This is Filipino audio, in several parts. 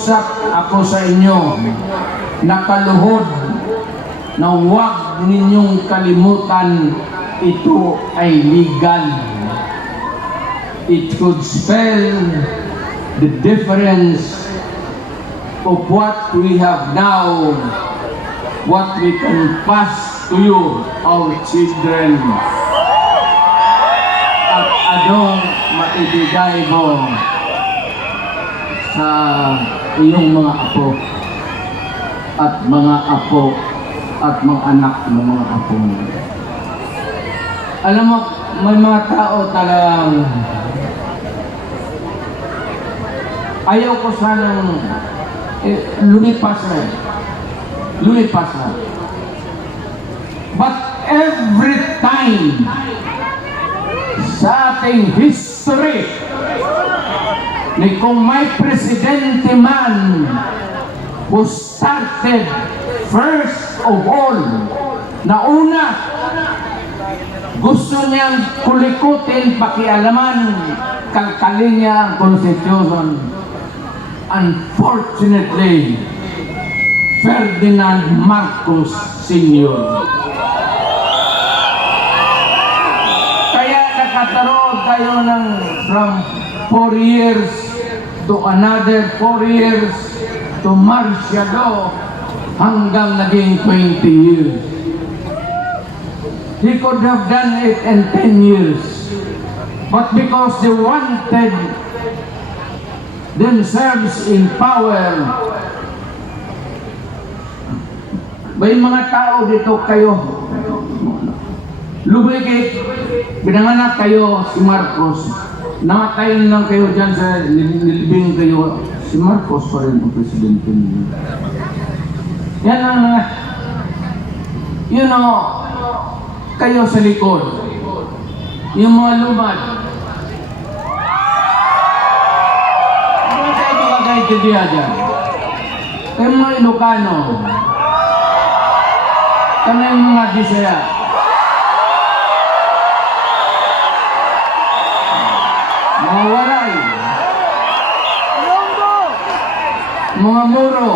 Usap ako sa inyo, nakaluhod na huwag ninyong kalimutan ito ay legal. It could spell the difference of what we have now, what we can pass to you, our children. At anong maibigay mo sa iyong mga apo at mga apo at mga anak ng mga apo mo. Alam mo, may mga tao talagang ayaw ko sanang lumipas na. But every time sa ating history ni kung may presidente man who started first of all, nauna, gusto niyang kulikutin, pakialaman, kalkalin niya ang Constitution. Unfortunately, Ferdinand Marcos Sr. Kaya nakataroon tayo ng from 4 years to another 4 years to martial law hanggang naging 20 years. He could have done it in 10 years. But because they wanted themselves in power, may mga tao dito kayo, lumigit, binanganak kayo si Marcos, namatay lang kayo dyan sa nilibing kayo, si Marcos pa rin ang presidente niyo. Yan ang, you know, kayo sa likod, yung mga lumad, ano kayo makakaintindihan dyan? Kayo mga Ilocano, kami yung mga Bisaya, mga Waray, mga Moro.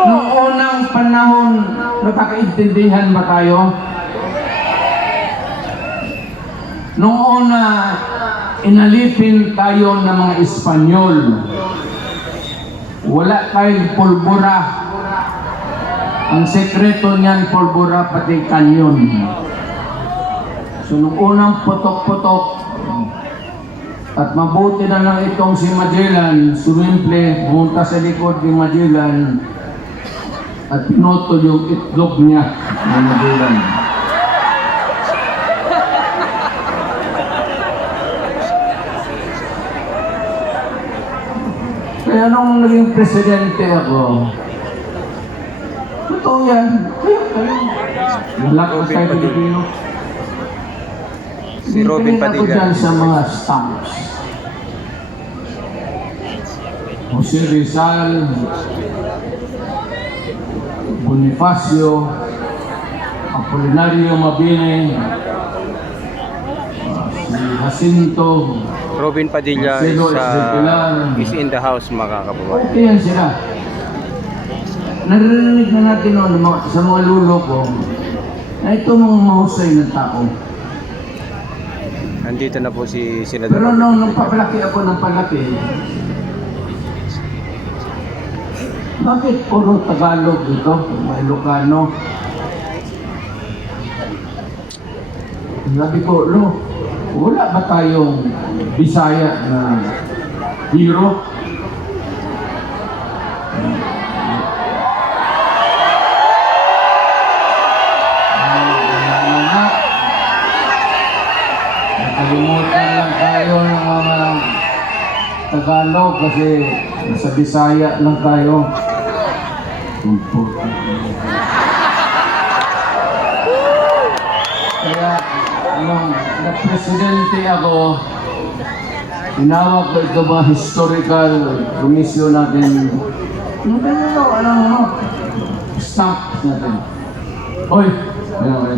Noong unang panahon, nakakaintindihan ba tayo? Noong una, inalipin tayo ng mga Espanyol. Wala tayong pulbura. Ang sekreto niyan, pulbura pati kanyon. So, noong unang putok-putok, at mabuti na lang itong si Magellan, sumimple, pumunta sa likod ni Magellan at pinutol yung itlog niya ng Magellan. Kaya nung naging presidente ako, totoo yan, kayo. Lakas tayo Pilipino. Si Robin Padilla. Ako dyan sa mga stamps. Jose Rizal, Bonifacio, Apolinario Mabini, si Jacinto, Robin Padilla is in the house, mga kababayan. okay yan sila. Naririnig na natin noon sa mga lulo ko na ito mga mahusay ng tao. Nandito na po si Senador. Pero nung papalaki ako ng palaki, bakit puro Tagalog dito? May Ilocano. Sabi ko, wala ba tayong Bisaya na hero? Nakalimutan lang tayo ng mga Tagalog kasi nasa Bisaya lang tayo. Kaya nung na-presidente ako, tinawag ko ito ba historical commission natin. Ano, stamp natin. Hoy! Ano.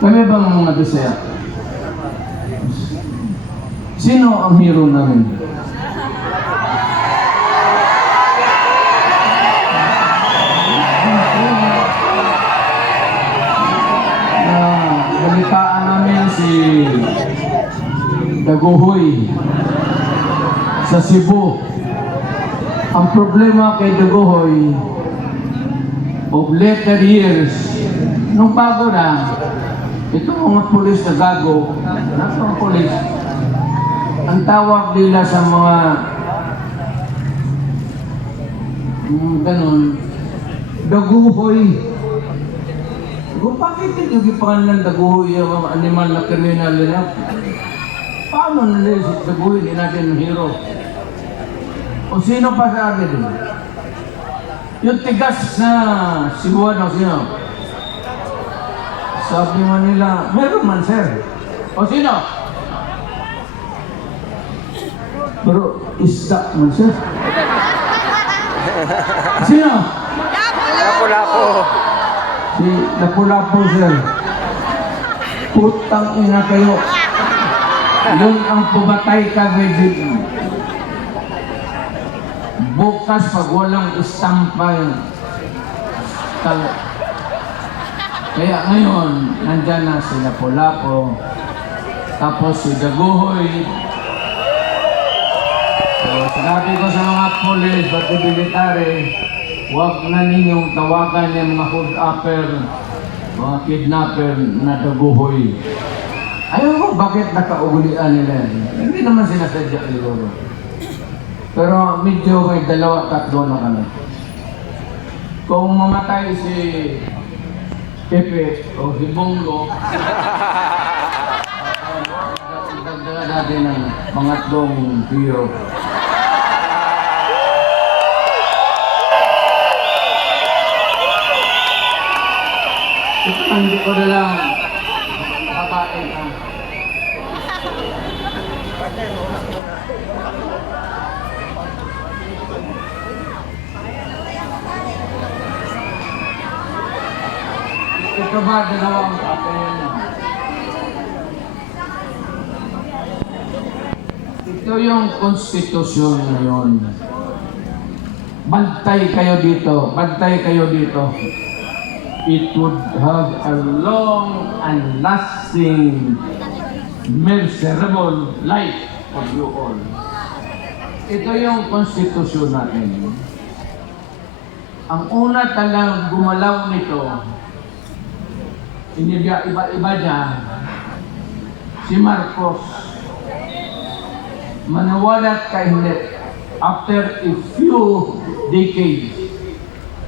Kami bang mga Bisaya? Sino ang hero namin? Balitaan namin si Daguhoy sa Cebu. Ang problema kay Daguhoy, of later years, nung bago na, ito mga pulis na gago, nasa mga pulis, ang tawag nila sa mga ganun, Daguhoy. Kung bakit yung ipangalan ng Daguhoy yung mga animal na kriminal nila? Paano nila si Daguhoy, hindi natin ng hero? O sino pa sa atin? Yung tigas na Cebuano, sino? Sabi man nila, meron man sir. O sino? Pero isda man sir. Sino? Lapu-lapu. Si Lapu-Lapu sir. Putang ina kayo. Yun ang pumatay ka, Virgin. Bukas pag walang istampa yun. Kaya ngayon, nandyan na si Lapu-Lapu. Tapos si Daguhoy. So, sinabi ko sa mga pulis, pati military, huwag na ninyong tawagan yung mga hood-upper, mga kidnapper na Daguhoy. Ayaw ko, bakit nakaugulian nila? Hindi naman sinasadya siguro. Pero medyo may 2-3 na kami. Kung mamatay si Pepe o si Bongo, dagdagan natin ng pangatlong hero. Ito hindi ko na lang kabain ang ito ba dalawang papel? Ito yung konstitusyon ngayon. Bantay kayo dito. Bantay kayo dito. It would have a long and lasting, miserable life for you all. Ito yung konstitusyon natin. Ang una talagang gumalaw nito, iba-iba niya, si Marcos. Manawalat ka hindi. After a few decades,